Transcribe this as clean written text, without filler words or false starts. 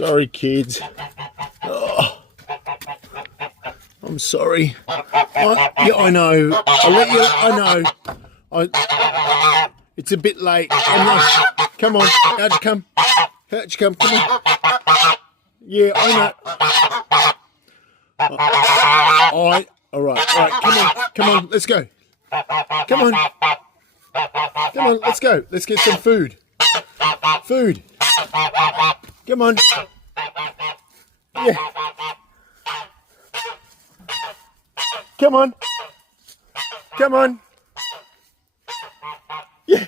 Sorry, kids. Oh, I'm sorry. Yeah, I know. I'll let you. I know. It's a bit late. I'm not. Come on. How'd you come? How'd you come? Come on. Yeah, I know. All right. Come on. Come on. Let's go. Come on. Come on. Let's go. Let's get some food. Food. Come on. Yeah. Come on. Come on. Yeah.